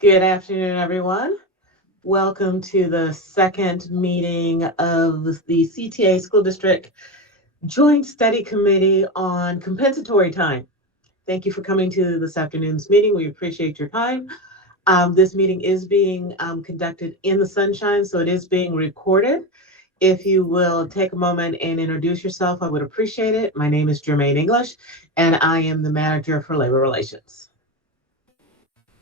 Good afternoon, everyone. Welcome to the second meeting of the CTA School District Joint Study Committee on Compensatory Time. Thank you for coming to this afternoon's meeting. We appreciate your time. This meeting is being conducted in the sunshine, so it is being recorded. If you will take a moment and introduce yourself, I would appreciate it. My name is Jermaine English, and I am the Manager for Labor Relations.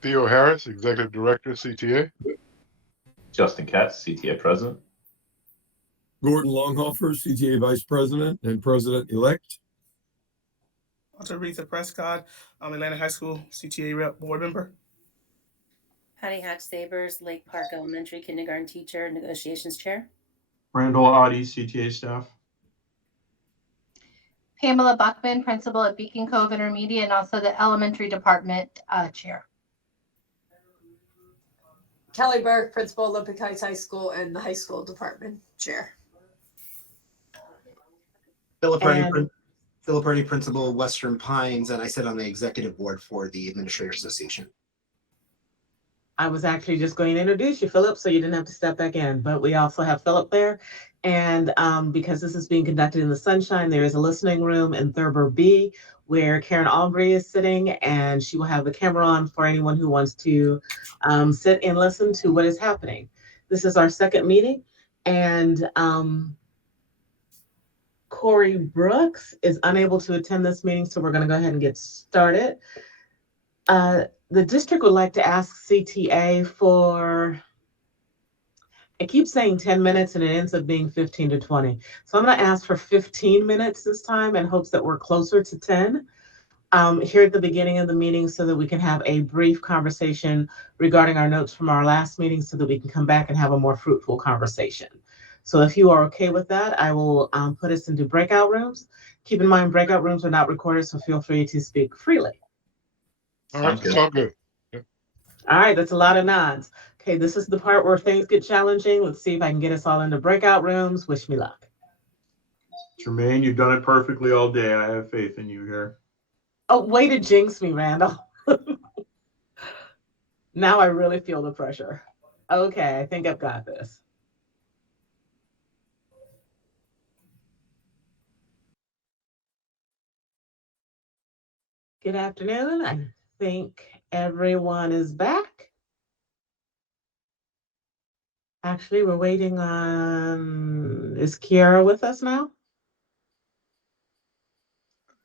Theo Harris, Executive Director, CTA. Justin Katz, CTA President. Gordon Longhofer, CTA Vice President and President-elect. Aretha Prescott, I'm Atlanta High School CTA Rep Board Member. Patty Hatch-Sabers, Lake Park Elementary Kindergarten Teacher, Negotiations Chair. Randall Audi, CTA Staff. Pamela Buckman, Principal at Beacon Cove Intermediate and also the Elementary Department Chair. Kelly Burke, Principal, Olympic Heights High School and the High School Department Chair. Philip Ernie, Principal, Western Pines, and I sit on the Executive Board for the Administrators Association. I was actually just going to introduce you, Philip, so you didn't have to step back in, but we also have Philip there. And because this is being conducted in the sunshine, there is a listening room in Thurber B where Karen Albury is sitting, and she will have the camera on for anyone who wants to sit and listen to what is happening. This is our second meeting, and Corey Brooks is unable to attend this meeting, so we're going to go ahead and get started. The district would like to ask CTA for, I keep saying 10 minutes and it ends up being 15 to 20. So I'm going to ask for 15 minutes this time in hopes that we're closer to 10 here at the beginning of the meeting so that we can have a brief conversation regarding our notes from our last meeting so that we can come back and have a more fruitful conversation. So if you are okay with that, I will put us into breakout rooms. Keep in mind, breakout rooms are not recorded, so feel free to speak freely. All right, it's all good. All right, that's a lot of nods. Okay, this is the part where things get challenging. Let's see if I can get us all into breakout rooms. Wish me luck. Jermaine, you've done it perfectly all day. I have faith in you here. Oh, way to jinx me, Randall. Now I really feel the pressure. Okay, I think I've got this. Good afternoon. I think everyone is back. Actually, we're waiting on, is Kiara with us now?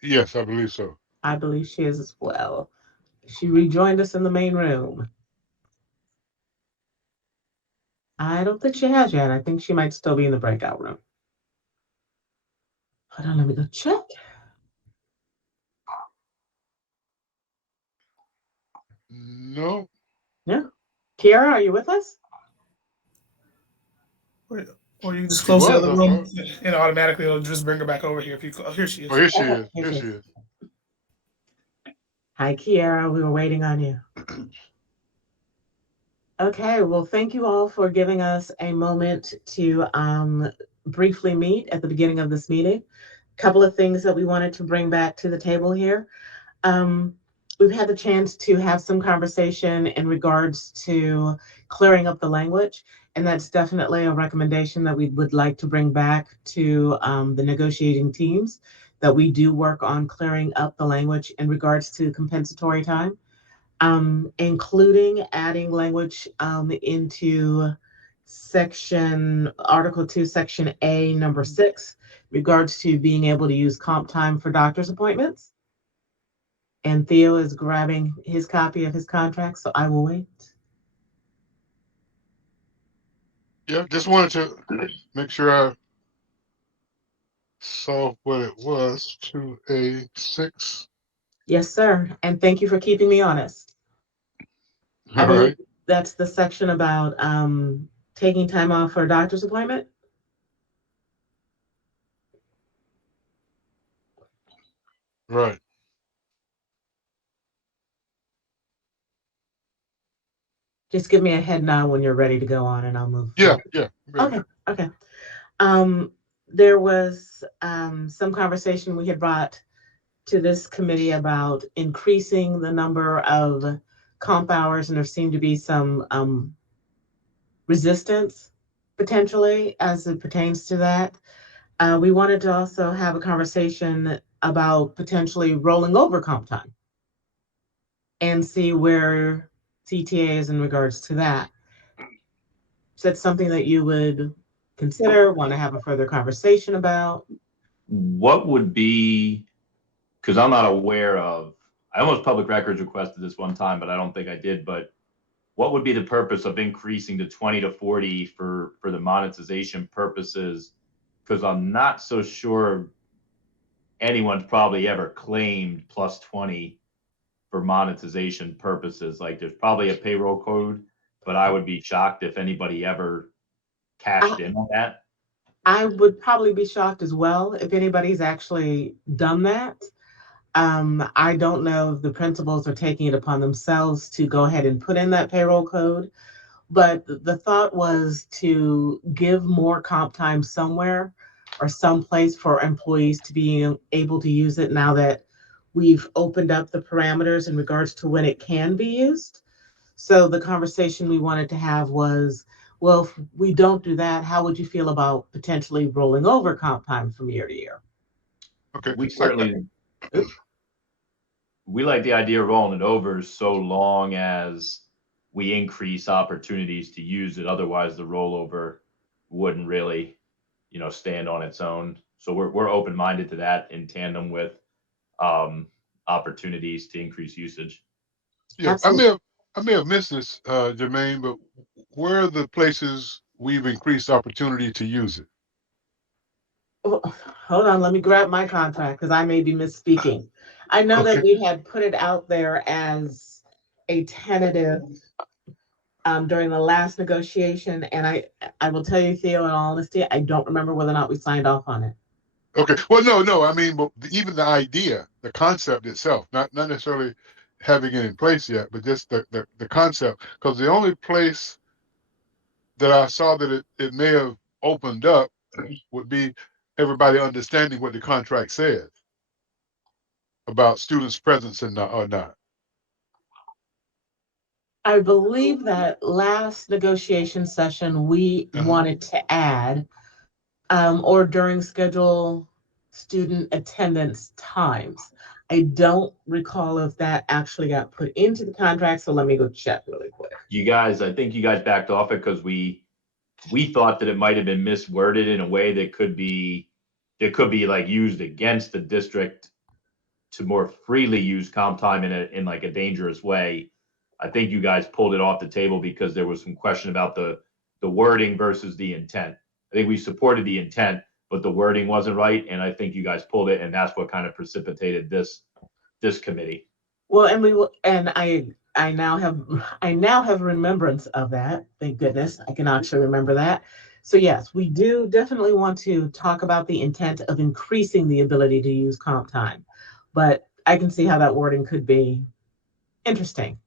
Yes, I believe so. I believe she is as well. She rejoined us in the main room. I don't think she has yet. I think she might still be in the breakout room. Hold on, let me go check. No. Yeah. Kiara, are you with us? Or you can just close the other room and automatically it'll just bring her back over here. If you, oh, here she is. Oh, here she is. Here she is. Hi, Kiara. We were waiting on you. Okay, well, thank you all for giving us a moment to briefly meet at the beginning of this meeting. A couple of things that we wanted to bring back to the table here. We've had the chance to have some conversation in regards to clearing up the language, and that's definitely a recommendation that we would like to bring back to the negotiating teams, that we do work on clearing up the language in regards to compensatory time, including adding language into Article 2, Section A, number 6, regards to being able to use comp time for doctor's appointments. And Theo is grabbing his copy of his contract, so I will wait. Yeah, just wanted to make sure I saw what it was, 2A6. Yes, sir. And thank you for keeping me honest. I believe that's the section about taking time off for a doctor's appointment. Right. Just give me a head nod when you're ready to go on and I'll move. Yeah, forward. yeah. Okay. There was some conversation we had brought to this committee about increasing the number of comp hours, and there seemed to be some resistance potentially as it pertains to that. We wanted to also have a conversation about potentially rolling over comp time and see where CTA is in regards to that. Is that something that you would consider, want to have a further conversation about? What would be, because I'm not aware of, I almost public records requested this one time, but I don't think I did, but what would be the purpose of increasing to 20 to 40 for the monetization purposes? Because I'm not so sure anyone's probably ever claimed plus 20 for monetization purposes. Like there's probably a payroll code, but I would be shocked if anybody ever cashed in on that. I would probably be shocked as well if anybody's actually done that. I don't know if the principals are taking it upon themselves to go ahead and put in that payroll code, but the thought was to give more comp time somewhere or someplace for employees to be able to use it now that we've opened up the parameters in regards to when it can be used. So the conversation we wanted to have was, well, if we don't do that, how would you feel about potentially rolling over comp time from year to year? Okay. We certainly, we like the idea of rolling it over so long as we increase opportunities to use it. Otherwise, the rollover wouldn't really, stand on its own. So we're open-minded to that in tandem with opportunities to increase usage. Yeah, Absolutely. I may have missed this, Jermaine, but where are the places we've increased opportunity to use it? Hold on, let me grab my contract because I may be misspeaking. I know that Okay. we had put it out there as a tentative during the last negotiation, and I will tell you, Theo, in all honesty, I don't remember whether or not we signed off on it. Okay. Well, no. I mean, but even the idea, the concept itself, not necessarily having it in place yet, but just the concept. Because the only place that I saw that it may have opened up would be everybody understanding what the contract says about students' presence and or not. I believe that last negotiation session, we wanted to add, or during schedule student attendance times. I don't recall if that actually got put into the contract, so let me go check really quick. I think you guys backed off it because we thought that it might have been misworded in a way that could be like used against the district to more freely use comp time in like a dangerous way. I think you guys pulled it off the table because there was some question about the wording versus the intent. I think we supported the intent, but the wording wasn't right, and I think you guys pulled it, and that's what kind of precipitated this committee. Well, and I now have remembrance of that. Thank goodness I can actually remember that. So yes, we do definitely want to talk about the intent of increasing the ability to use comp time, but I can see how that wording could be interesting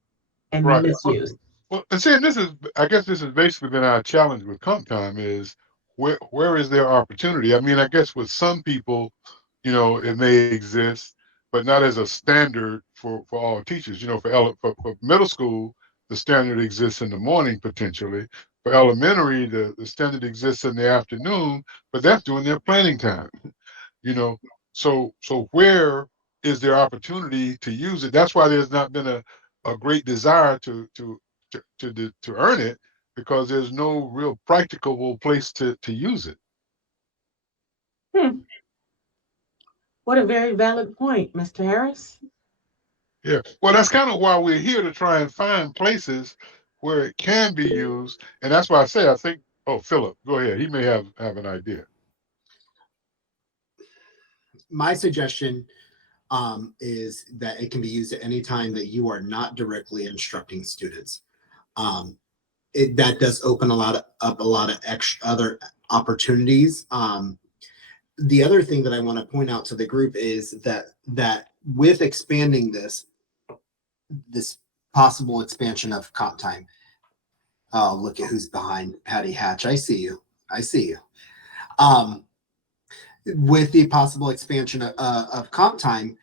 and Right. misused. Well, and see, I guess this has basically been our challenge with comp time is where is their opportunity? I mean, I guess with some people, it may exist, but not as a standard for all teachers. For middle school, the standard exists in the morning potentially. For elementary, the standard exists in the afternoon, but that's during their planning time. So where is their opportunity to use it? That's why there's not been a great desire to earn it, because there's no real practicable place to use it. What a very valid point, Mr. Harris. Yeah. Well, that's kind of why we're here, to try and find places where it can be used. And that's why I think, oh, Philip, go ahead. He may have an idea. My suggestion is that it can be used at any time that you are not directly instructing students. That does open up a lot of other opportunities. The other thing that I want to point out to the group is that with expanding this possible expansion of comp time. Oh, look at who's behind Patty Hatch. I see you. With the possible expansion of comp time,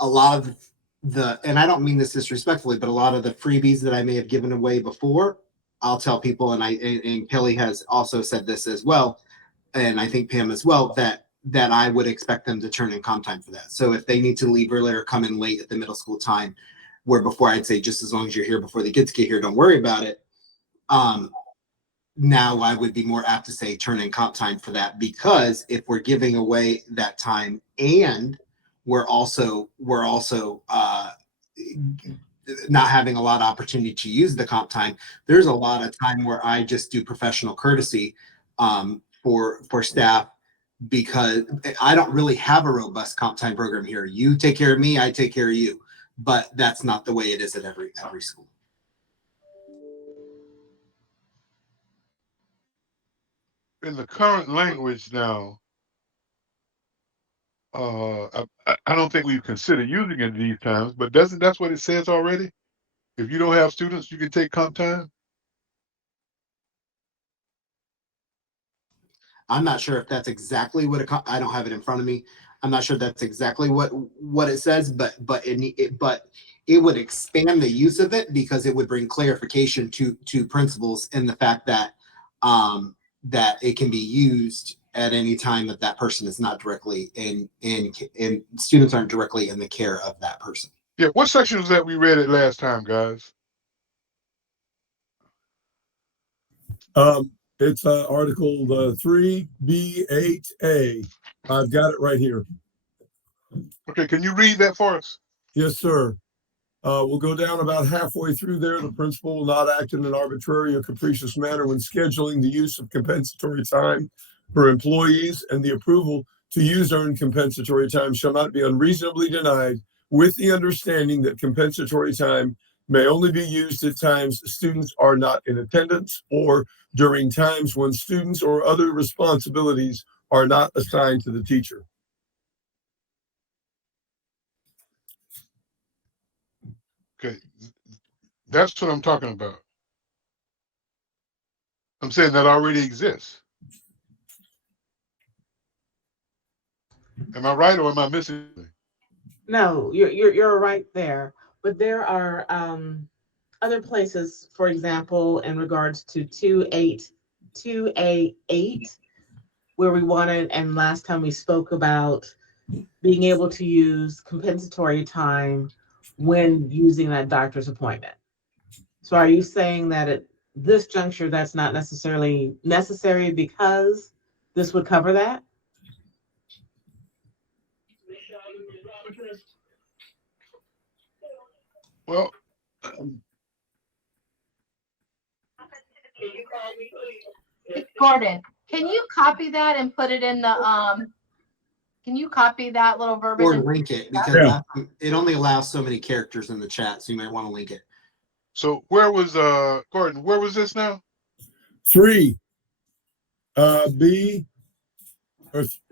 a lot of and I don't mean this disrespectfully, but a lot of the freebies that I may have given away before, I'll tell people, and Kelly has also said this as well, and I think Pam as well, that I would expect them to turn in comp time for that. So if they need to leave early or come in late at the middle school time, where before I'd say just as long as you're here before the kids get here, don't worry about it. Now I would be more apt to say turn in comp time for that, because if we're giving away that time and we're also not having a lot of opportunity to use the comp time, there's a lot of time where I just do professional courtesy for staff, because I don't really have a robust comp time program here. You take care of me, I take care of you, but that's not the way it is at every school. In the current language now, I don't think we've considered using it these times, but that's what it says already? If you don't have students, you can take comp time? I'm not sure if that's exactly what I don't have it in front of me. I'm not sure that's exactly what it says, but it would expand the use of it, because it would bring clarification to principals in the fact that that it can be used at any time that person is not directly in students aren't directly in the care of that person. Yeah, what section was that we read it last time, guys? It's Article 3B8A. I've got it right here. Okay, can you read that for us? Yes, sir. We'll go down about halfway through there. The principal will not act in an arbitrary or capricious manner when scheduling the use of compensatory time for employees, and the approval to use earned compensatory time shall not be unreasonably denied, with the understanding that compensatory time may only be used at times students are not in attendance, or during times when students or other responsibilities are not assigned to the teacher. Okay, that's what I'm talking about. I'm saying that already exists. Am I right, or am I missing something? No, you're right there. But there are other places, for example, in regards to 2A8, where we wanted, and last time we spoke about being able to use compensatory time when using that doctor's appointment. So are you saying that at this juncture, that's not necessarily necessary because this would cover that? Well, Gordon, can you copy that and put it in the, can you copy that little verbiage? Or and- link it, because it only allows so many characters in the chat, so you might want to link it. so where was Gordon? Where was this now? 3B, or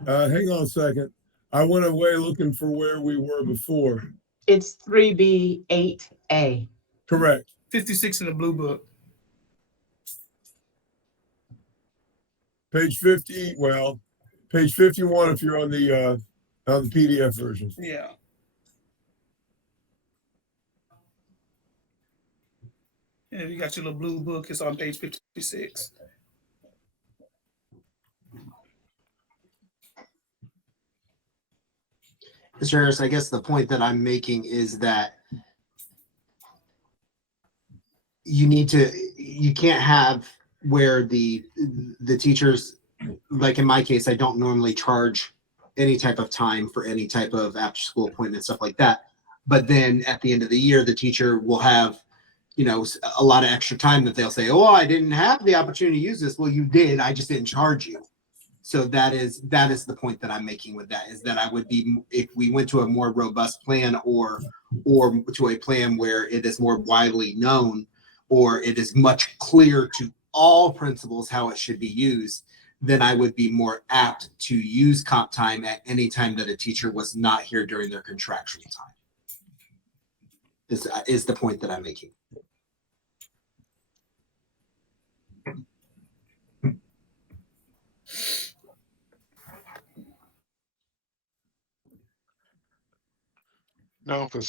hang on a second. I went away looking for where we were before. It's 3B8A. Correct. 56 in the blue book. Page 50. Well, page 51 if you're on the PDF version. Yeah. And if you got your little blue book, it's on page 56. Mr. Harris, I guess the point that I'm making is that you can't have where the teachers, like in my case, I don't normally charge any type of time for any type of after school appointment, stuff like that. But then at the end of the year, the teacher will have, a lot of extra time that they'll say, oh, I didn't have the opportunity to use this. Well, you did, I just didn't charge you. So that is the point that I'm making with that, is that I would be, if we went to a more robust plan or to a plan where it is more widely known, or it is much clearer to all principals how it should be used, then I would be more apt to use comp time at any time that a teacher was not here during their contractual time. Is the point that I'm making. Now, for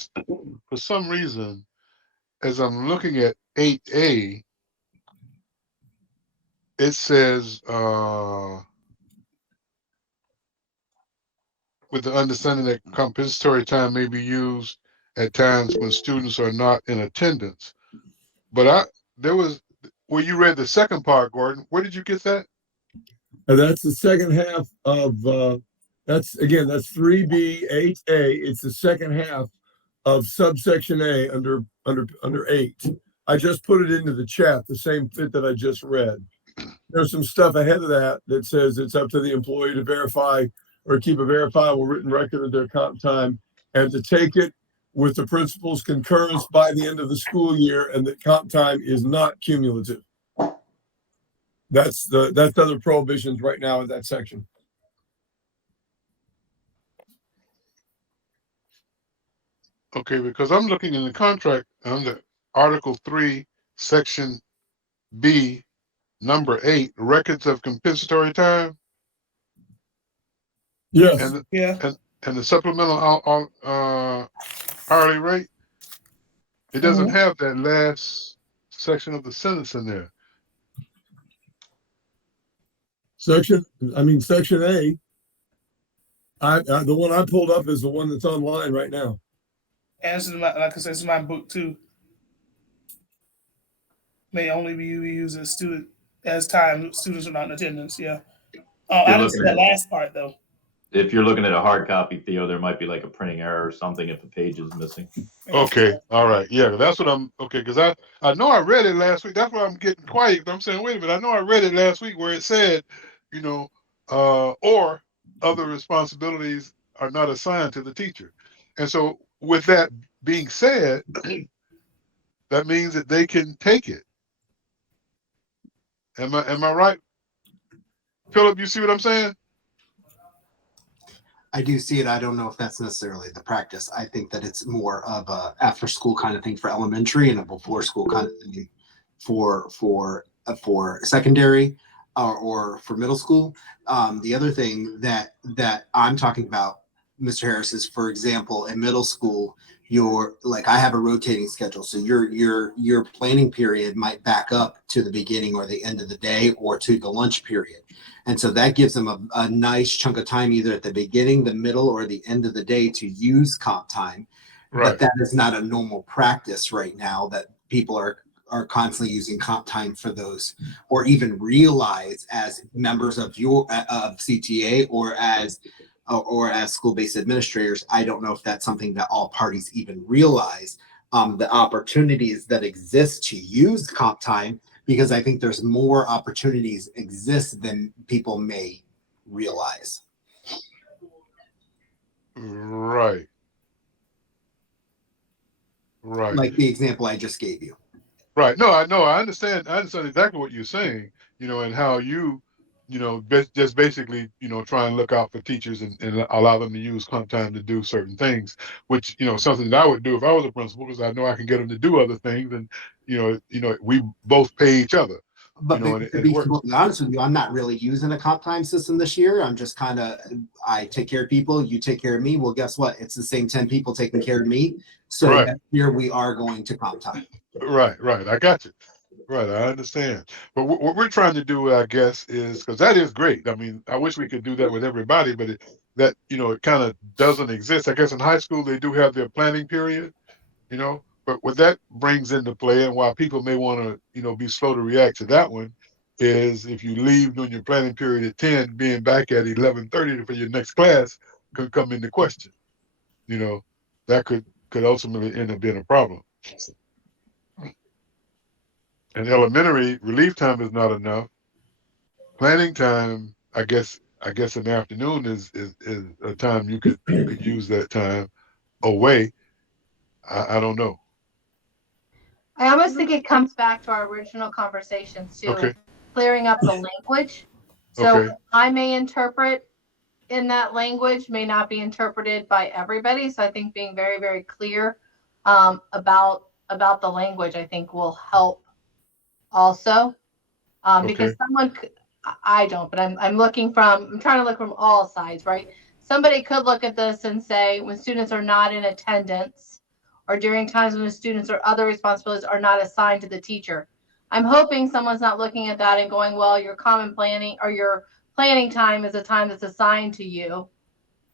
some reason, as I'm looking at 8A, it says, with the understanding that compensatory time may be used at times when students are not in attendance. But where you read the second part, Gordon, where did you get that? That's the second half of, that's 3B 8A. It's the second half of subsection A under 8. I just put it into the chat, the same fit that I just read. There's some stuff ahead of that that says it's up to the employee to verify or keep a verifiable written record of their comp time and to take it with the principal's concurrence by the end of the school year, and that comp time is not cumulative. That's other prohibitions right now in that section. Okay, because I'm looking in the contract under Article 3, Section B, number 8, records of compensatory time. Yes. And the supplemental hourly rate. It doesn't have that last section of the sentence in there. Section A. The one I pulled up is the one that's online right now. And this is like I said, it's my book too. May only be used as time students are not in attendance. Yeah. I didn't see that last part though. If you're looking at a hard copy, Theo, there might be like a printing error or something if the page is missing. Okay, all right, yeah, that's what I'm. Okay, because I know I read it last week. That's why I'm getting quiet. I'm saying, wait a minute, I know I read it last week where it said, or other responsibilities are not assigned to the teacher. And so, with that being said, that means that they can take it. Am I right, Philip? You see what I'm saying? I do see it. I don't know if that's necessarily the practice. I think that it's more of a after school kind of thing for elementary and a before school kind of thing for secondary or for middle school. The other thing that I'm talking about, Mr. Harris, is, for example, in middle school, I have a rotating schedule. So your planning period might back up to the beginning or the end of the day or to the lunch period. And so that gives them a nice chunk of time, either at the beginning, the middle, or the end of the day to use comp time. Right. But that is not a normal practice right now, that people are constantly using comp time for those, or even realize as members of CTA or as school-based administrators. I don't know if that's something that all parties even realize, the opportunities that exist to use comp time, because I think there's more opportunities exist than people may realize. Right. Like the example I just gave you. Right. No, I know. I understand exactly what you're saying, and how you just basically, try and look out for teachers and allow them to use comp time to do certain things, which, something that I would do if I was a principal, because I know I can get them to do other things, and, we both pay each other. But to be completely honest with you, I'm not really using a comp time system this year. I'm just I take care of people, you take care of me. Well, guess what? It's the same 10 people taking care of me. So right. Here we are going to comp time. Right. I got you. Right, I understand. But what we're trying to do, I guess, is, because that is great. I mean, I wish we could do that with everybody, but it kind of doesn't exist. I guess in high school, they do have their planning period, but what that brings into play, and why people may want to, be slow to react to that one, is if you leave during your planning period at 10, being back at 11:30 for your next class could come into question. That could ultimately end up being a problem. And elementary, relief time is not enough. Planning time, I guess in the afternoon is a time you could use that time away. I don't know. I almost think it comes back to our original conversations too, okay. Clearing up the language. So I may interpret in that language may not be interpreted by everybody. So I think being very, very clear about the language, I think will help also, because someone could, I don't, but I'm trying to look from all sides, right? somebody could look at this and say, when students are not in attendance or during times when the students or other responsibilities are not assigned to the teacher. I'm hoping someone's not looking at that and going, well, your common planning or your planning time is a time that's assigned to you,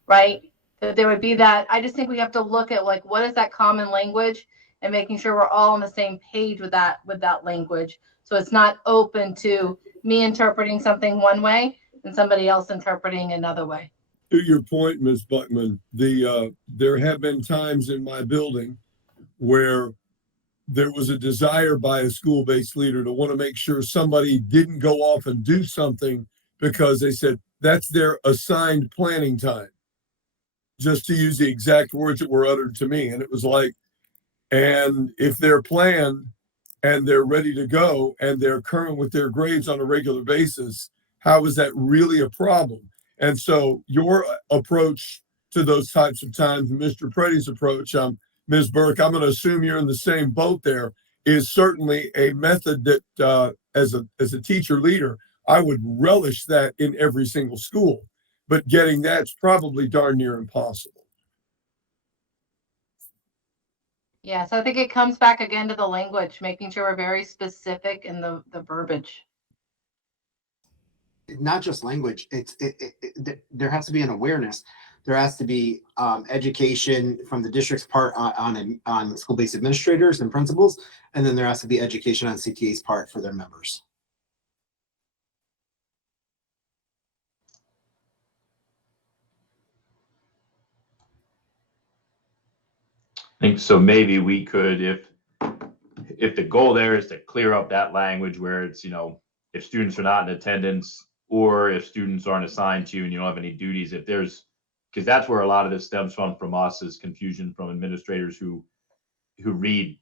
right? That there would be that. I just think we have to look at like, what is that common language and making sure we're all on the same page with that language. So it's not open to me interpreting something one way and somebody else interpreting another way. To your point, Ms. Buckman, there have been times in my building where there was a desire by a school-based leader to want to make sure somebody didn't go off and do something because they said that's their assigned planning time, just to use the exact words that were uttered to me. And it was like, and if they're planned and they're ready to go and they're current with their grades on a regular basis, how is that really a problem? And so your approach to those types of times, Mr. Preddy's approach, Ms. Burke, I'm going to assume you're in the same boat there, is certainly a method that as a teacher leader, I would relish that in every single school. But getting that's probably darn near impossible. Yeah, so I think it comes back again to the language, making sure we're very specific in the verbiage. Not just language, there has to be an awareness. There has to be education from the district's part on school-based administrators and principals, and then there has to be education on CTA's part for their members. I think so. Maybe we could, if the goal there is to clear up that language where it's, if students are not in attendance or if students aren't assigned to you and you don't have any duties, if there's, because that's where a lot of this stems from us, is confusion from administrators who read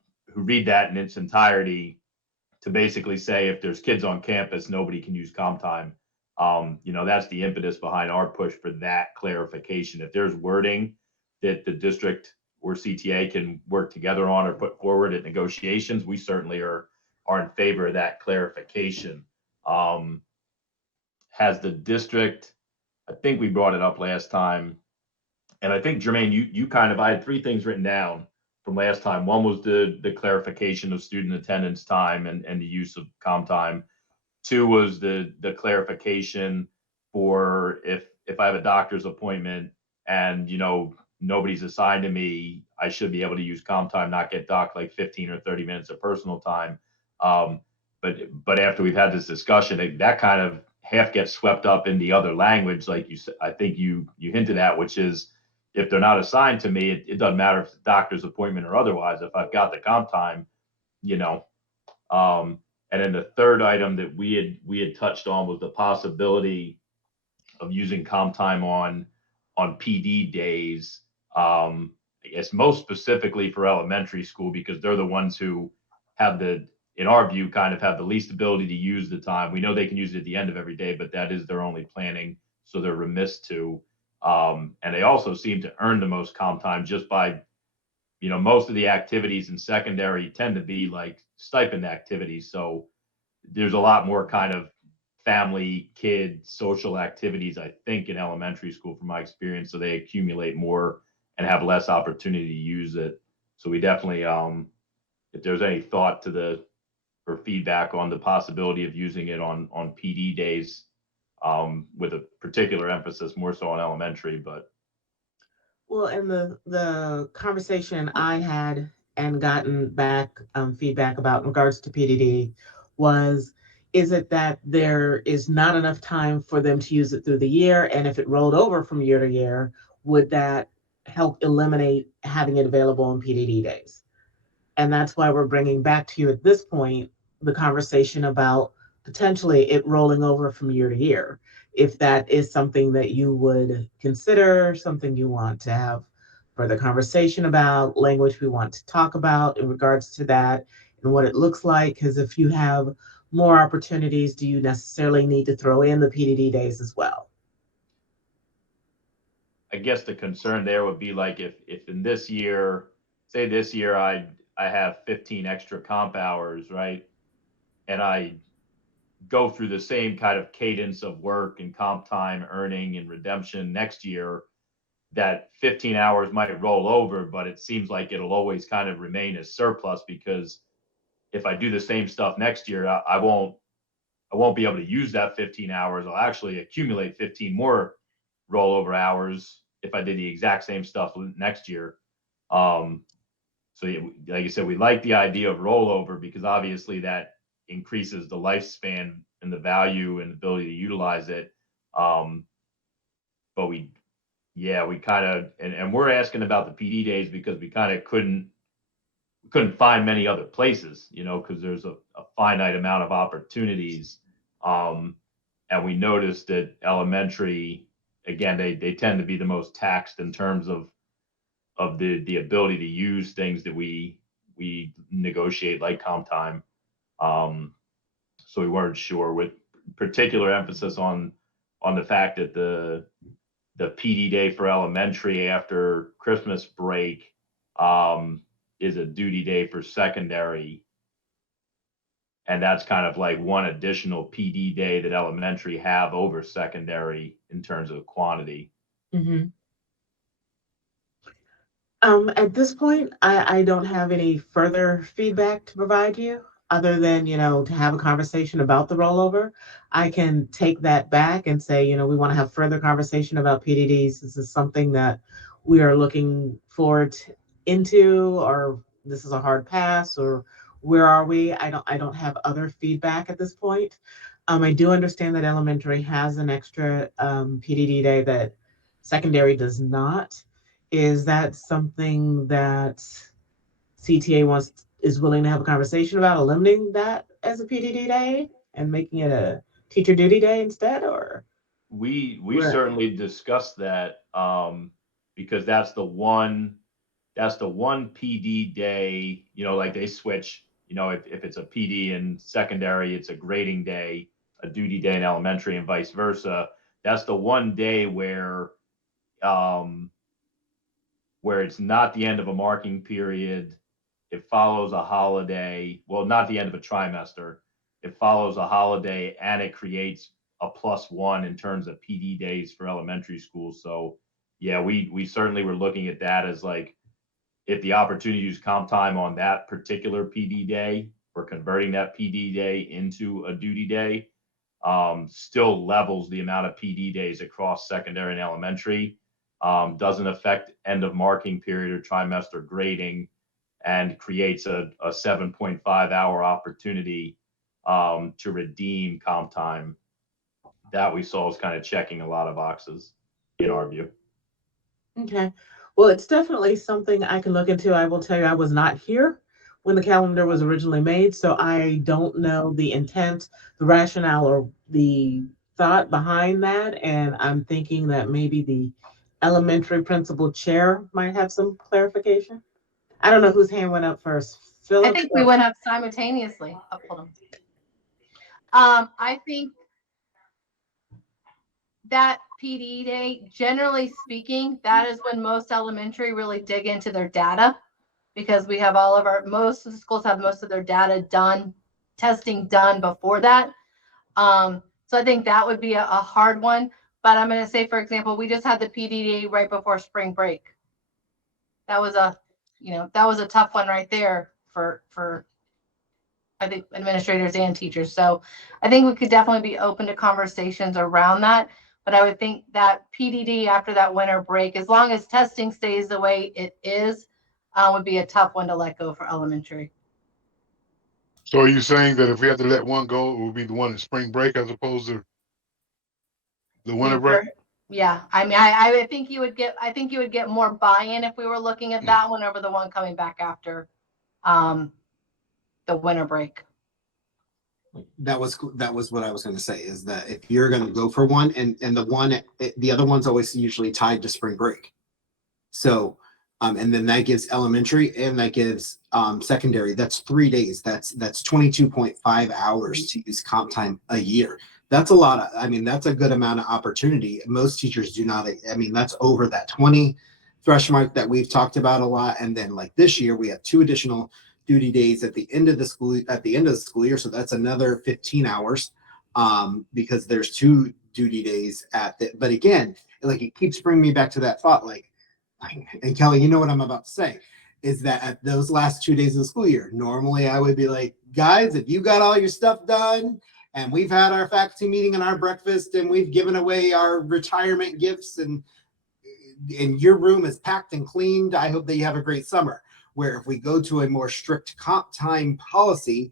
that in its entirety to basically say if there's kids on campus, nobody can use comp time. That's the impetus behind our push for that clarification. If there's wording that the district or CTA can work together on or put forward at negotiations, we certainly are in favor of that clarification. Has the district, I think we brought it up last time, and I think, Jermaine, you kind of, I had three things written down from last time. One was the clarification of student attendance time and the use of comp time. Two was the clarification for if I have a doctor's appointment and, nobody's assigned to me, I should be able to use comp time, not get docked like 15 or 30 minutes of personal time. But after we've had this discussion, that kind of half gets swept up in the other language, like you said, I think you hinted at, which is if they're not assigned to me, it doesn't matter if it's a doctor's appointment or otherwise. If I've got the comp time, and then the third item that we had touched on was the possibility of using comp time on PD days. I guess most specifically for elementary school, because they're the ones who have in our view, kind of have the least ability to use the time. We know they can use it at the end of every day, but that is their only planning, so they're remiss to. And they also seem to earn the most comp time just by, most of the activities in secondary tend to be like stipend activities. So there's a lot more kind of family, kid, social activities, I think, in elementary school from my experience. So they accumulate more and have less opportunity to use it. So we definitely, if there's any thought or feedback on the possibility of using it on PD days, with a particular emphasis more so on elementary, but. Well, and the conversation I had and gotten back feedback about in regards to PDD was, is it that there is not enough time for them to use it through the year? And if it rolled over from year to year, would that help eliminate having it available on PDD days? And that's why we're bringing back to you at this point the conversation about potentially it rolling over from year to year. If that is something that you would consider, something you want to have further conversation about, language we want to talk about in regards to that and what it looks like. Because if you have more opportunities, do you necessarily need to throw in the PDD days as well? I guess the concern there would be like if in this year, say this year I have 15 extra comp hours, right? And I go through the same kind of cadence of work and comp time earning and redemption next year, that 15 hours might roll over, but it seems like it'll always kind of remain as surplus, because if I do the same stuff next year, I won't be able to use that 15 hours. I'll actually accumulate 15 more rollover hours if I did the exact same stuff next year. So like you said, we like the idea of rollover because obviously that increases the lifespan and the value and ability to utilize it. But we kind of, and we're asking about the PD days because we kind of couldn't find many other places, because there's a finite amount of opportunities. And we noticed that elementary, again, they tend to be the most taxed in terms of the ability to use things that we negotiate, like comp time. So we weren't sure, with particular emphasis on the fact that the PD day for elementary after Christmas break is a duty day for secondary. And that's kind of like one additional PD day that elementary have over secondary in terms of quantity. Mm-hmm. At this point, I don't have any further feedback to provide you other than, to have a conversation about the rollover. I can take that back and say, we want to have further conversation about PDDs. This is something that we are looking forward into, or this is a hard pass, or where are we? I don't have other feedback at this point. I do understand that elementary has an extra PDD day that secondary does not. Is that something that CTA is willing to have a conversation about, eliminating that as a PDD day and making it a teacher duty day instead? Or we certainly discussed that, because that's the one PD day, like they switch, if it's a PD in secondary, it's a grading day, a duty day in elementary, and vice versa. That's the one day where it's not the end of a marking period. It follows a holiday. Well, not the end of a trimester. It follows a holiday, and it creates a +1 in terms of PD days for elementary schools. So yeah, we certainly were looking at that as like, if the opportunity to use comp time on that particular PD day, or converting that PD day into a duty day, still levels the amount of PD days across secondary and elementary, doesn't affect end of marking period or trimester grading, and creates a 7.5 hour opportunity to redeem comp time. That we saw as kind of checking a lot of boxes in our view. okay. Well, it's definitely something I can look into. I will tell you, I was not here when the calendar was originally made, so I don't know the intent, the rationale, or the thought behind that. And I'm thinking that maybe the elementary principal chair might have some clarification. I don't know whose hand went up first. Philip? I think we went up simultaneously. Oh, hold on. I think that PD day, generally speaking, that is when most elementary really dig into their data, because we have most of the schools have most of their data done, testing done before that. So I think that would be a hard one. But I'm going to say, for example, we just had the PD day right before spring break. That was a tough one right there for I think administrators and teachers. So I think we could definitely be open to conversations around that. But I would think that PDD after that winter break, as long as testing stays the way it is, would be a tough one to let go for elementary. So are you saying that if we had to let one go, it would be the one in spring break as opposed to the winter break? Yeah, I mean, I think you would get more buy-in if we were looking at that one over the one coming back after the winter break. That was what I was going to say, is that if you're going to go for one, and the other one's always usually tied to spring break. So, and then that gives elementary and that gives secondary. That's 3 days. That's 22.5 hours to use comp time a year. That's a lot. That's a good amount of opportunity. Most teachers do not. That's over that 20 threshold mark that we've talked about a lot. And then like this year, we have 2 additional duty days at the end of the school year. So that's another 15 hours because there's 2 duty days but again, like it keeps bringing me back to that thought, like, and Kelly, you know what I'm about to say, is that at those last 2 days of the school year, normally I would be like, guys, if you got all your stuff done and we've had our faculty meeting and our breakfast and we've given away our retirement gifts and your room is packed and cleaned, I hope that you have a great summer. Where if we go to a more strict comp time policy,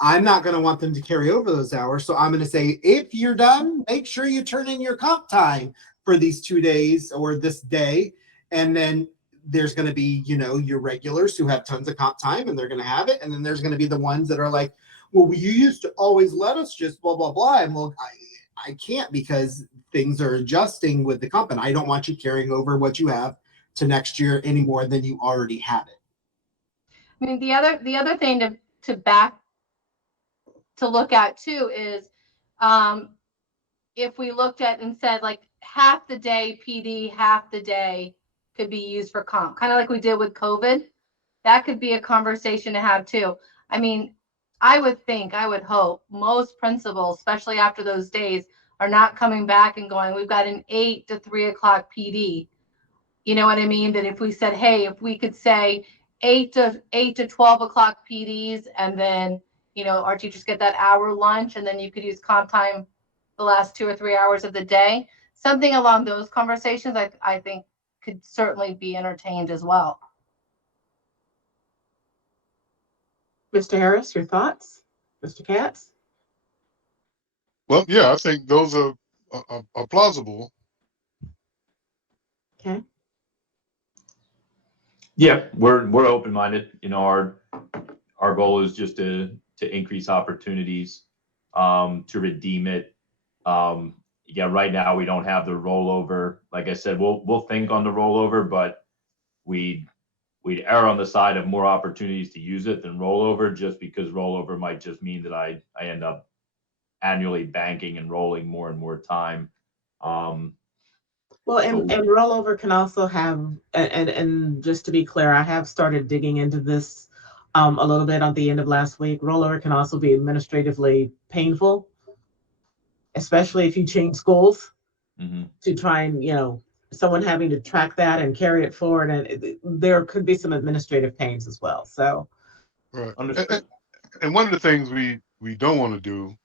I'm not going to want them to carry over those hours. So I'm going to say, if you're done, make sure you turn in your comp time for these 2 days or this day. And then there's going to be, your regulars who have tons of comp time and they're going to have it. And then there's going to be the ones that are like, well, you used to always let us just blah, blah, blah. And well, I can't, because things are adjusting with the comp, and I don't want you carrying over what you have to next year any more than you already have it. I mean, the other thing to look at too is if we looked at and said like half the day PD, half the day could be used for comp, kind of like we did with COVID. That could be a conversation to have too. I mean, I would hope most principals, especially after those days, are not coming back and going, we've got an 8 to 3 o'clock PD. You know what I mean? That if we said, hey, if we could say 8 to 12 o'clock PDs, and then, our teachers get that hour lunch, and then you could use comp time the last 2 or 3 hours of the day. Something along those conversations, I think could certainly be entertained as well. Mr. Harris, your thoughts? Mr. Katz? Well, yeah, I think those are plausible. Okay. Yeah, we're open-minded. Our goal is just to increase opportunities, to redeem it. Yeah, right now we don't have the rollover. Like I said, we'll think on the rollover, but we'd err on the side of more opportunities to use it than rollover, just because rollover might just mean that I end up annually banking and rolling more and more time. Well, and rollover can also have, and just to be clear, I have started digging into this a little bit at the end of last week. Rollover can also be administratively painful, especially if you change schools, to try and, someone having to track that and carry it forward. And there could be some administrative pains as well. So, right. And one of the things we don't want to do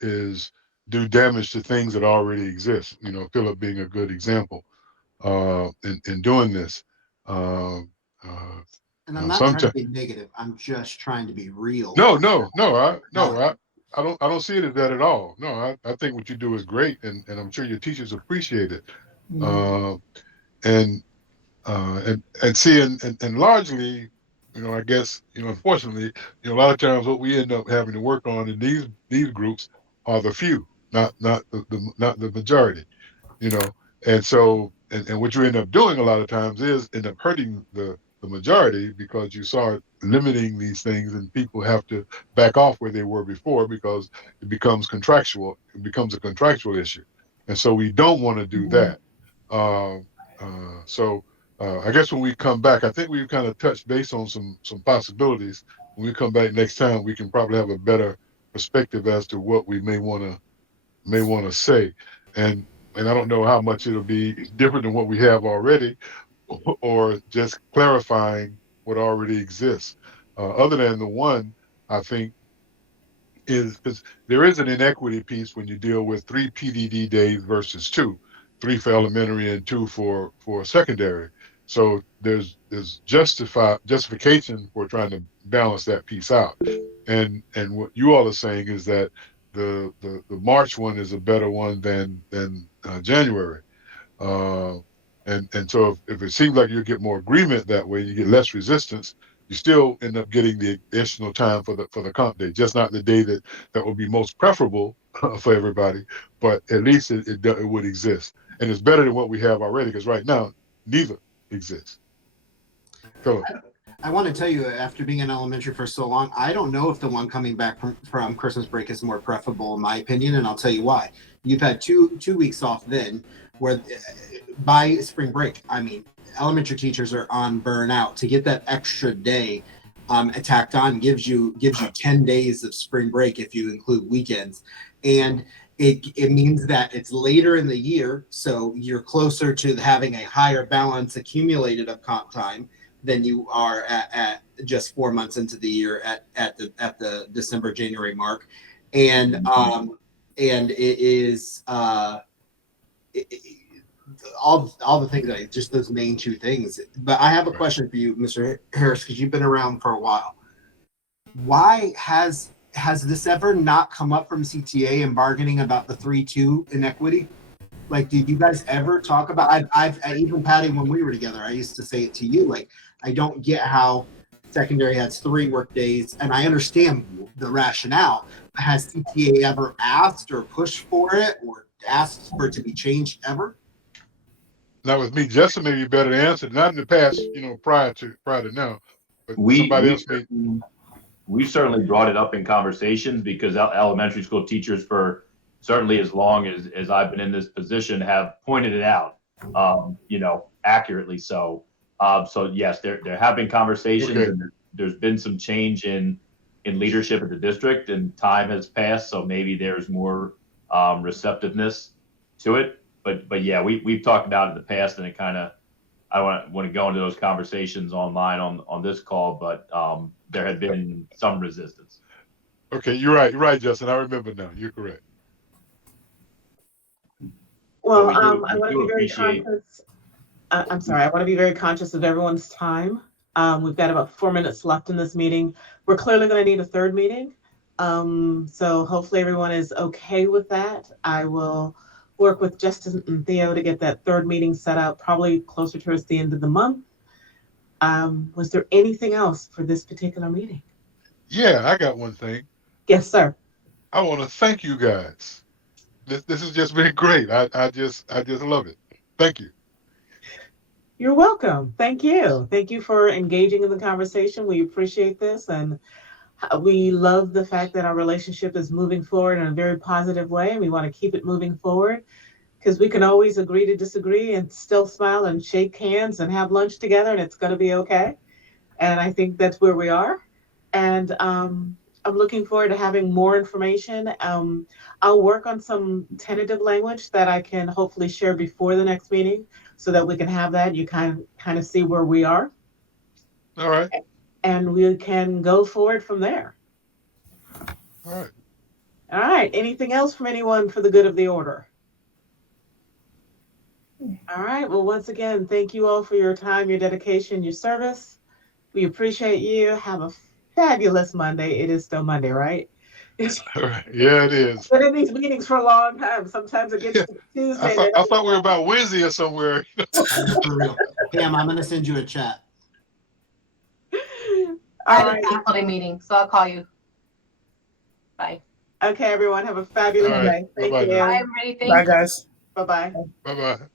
is do damage to things that already exist. Philip being a good example in doing this. And I'm not trying to be negative. I'm just trying to be real. No. I don't see it as that at all. No, I think what you do is great, and I'm sure your teachers appreciate it. And largely, I guess, unfortunately, a lot of times what we end up having to work on in these groups are the few, not the majority, and so and what you end up doing a lot of times is end up hurting the majority, because you start limiting these things and people have to back off where they were before, because it becomes contractual. It becomes a contractual issue, and so we don't want to do that. So I guess when we come back, I think we've kind of touched base on some possibilities. When we come back next time, we can probably have a better perspective as to what we may want to say, and I don't know how much it'll be different than what we have already, or just clarifying what already exists. Other than the one, I think, is because there is an inequity piece when you deal with 3 PDD days versus 2, 3 for elementary and 2 for secondary. So there's justification for trying to balance that piece out. And what you all are saying is that the March one is a better one than January. And so if it seems like you get more agreement that way, you get less resistance, you still end up getting the additional time for the comp day, just not the day that would be most preferable for everybody, but at least it would exist. And it's better than what we have already, because right now, neither exists. Philip. I want to tell you, after being in elementary for so long, I don't know if the one coming back from Christmas break is more preferable, in my opinion, and I'll tell you why. You've had two weeks off then, where by spring break, I mean, elementary teachers are on burnout. To get that extra day tacked on gives you 10 days of spring break if you include weekends. And it means that it's later in the year, so you're closer to having a higher balance accumulated of comp time than you are at just 4 months into the year at the December, January mark. And it is all the things that just those main two things. But I have a question for you, Mr. Harris, because you've been around for a while. Why has this ever not come up from CTA and bargaining about the 3-2 inequity? Like, did you guys ever talk about? I've even Patty, when we were together, I used to say it to you. Like, I don't get how secondary has 3 work days, and I understand the rationale. Has CTA ever asked or pushed for it or asked for it to be changed ever? Not with me. Justin may be better to answer. Not in the past, prior to now, but somebody else may. We certainly brought it up in conversations because elementary school teachers, for certainly as long as I've been in this position, have pointed it out, accurately. So yes, there have been conversations, Okay. and there's been some change in leadership at the district, and time has passed. So maybe there's more receptiveness to it. But yeah, we've talked about it in the past, and it kind of, I don't want to go into those conversations online on this call, but there had been some resistance. Okay, you're right, Justin. I remember now. You're correct. Well, we I want to be very conscious. I'm sorry. I want to be very conscious of everyone's time. We've got about 4 minutes left in this meeting. We're clearly going to need a third meeting. So hopefully everyone is okay with that. I will work with Justin and Theo to get that third meeting set up, probably closer towards the end of the month. Was there anything else for this particular meeting? Yeah, I got one thing. Yes, sir. I want to thank you guys. This has just been great. I just love it. Thank you. You're welcome. Thank you. Thank you for engaging in the conversation. We appreciate this, and we love the fact that our relationship is moving forward in a very positive way, and we want to keep it moving forward, because we can always agree to disagree and still smile and shake hands and have lunch together, and it's going to be okay. And I think that's where we are. And I'm looking forward to having more information. I'll work on some tentative language that I can hopefully share before the next meeting, so that we can have that. You kind of see where we are. All right. And we can go forward from there. All right. All right. Anything else from anyone for the good of the order? All right. Well, once again, thank you all for your time, your dedication, your service. We appreciate you. Have a fabulous Monday. It is still Monday, right? All right. Yeah, it is. Been in these meetings for a long time. Sometimes it gets to Tuesday. I thought we were about Wednesday or somewhere. For real. Pam, I'm going to send you a chat. I have a faculty meeting, so I'll call you. Bye. Okay, everyone. Have a fabulous day. Thank you. Bye, everybody. Bye, guys. Bye-bye. Bye-bye.